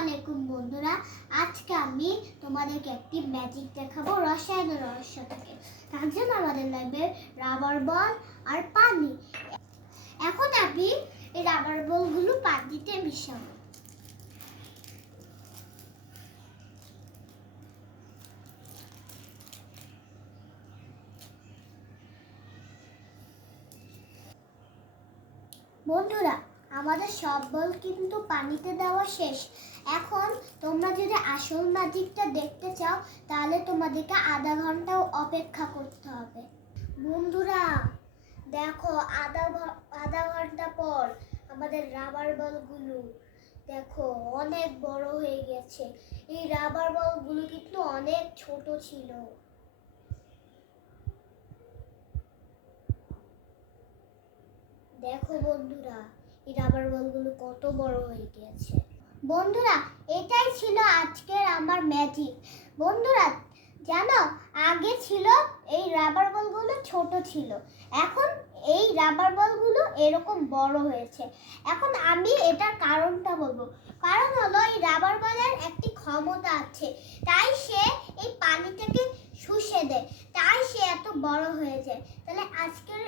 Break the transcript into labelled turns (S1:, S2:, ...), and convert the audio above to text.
S1: আলাইকুম বন্ধুরা। আজকে আমি তোমাদেরকে একটি ম্যাজিক দেখাবো, রসায়নের রহস্য থেকে। তার জন্য আমাদের লাগবে রাবার বল আর পানি। এখন আমি এই রাবার বলগুলো পানিতে মিশাবো। বন্ধুরা আমাদের সব বল কিন্তু পানিতে দেওয়া শেষ। এখন তোমরা যদি আসল ম্যাজিকটা দেখতে চাও, তাহলে তোমাদেরকে আধা ঘন্টাও অপেক্ষা করতে হবে। বন্ধুরা, দেখো আধা আধা ঘণ্টা পর আমাদের রাবার বলগুলো দেখো অনেক বড় হয়ে গেছে। এই রাবার বলগুলো কিন্তু অনেক ছোট ছিল। দেখো বন্ধুরা এই রাবার বলগুলো কত বড় হয়ে গিয়েছে। বন্ধুরা, এটাই ছিল আজকের আমার ম্যাজিক বন্ধুরা, জানো, আগে ছিল এই রাবার বলগুলো ছোট ছিল। এখন এই রাবার বলগুলো এরকম বড় হয়েছে। এখন আমি এটার কারণটা বলব। কারণ হলো, এই রাবার বলের একটি ক্ষমতা আছে। তাই সে এই পানিটাকে শুষে দেয়। তাই সে এত বড় হয়ে যায়। তাহলে আজকের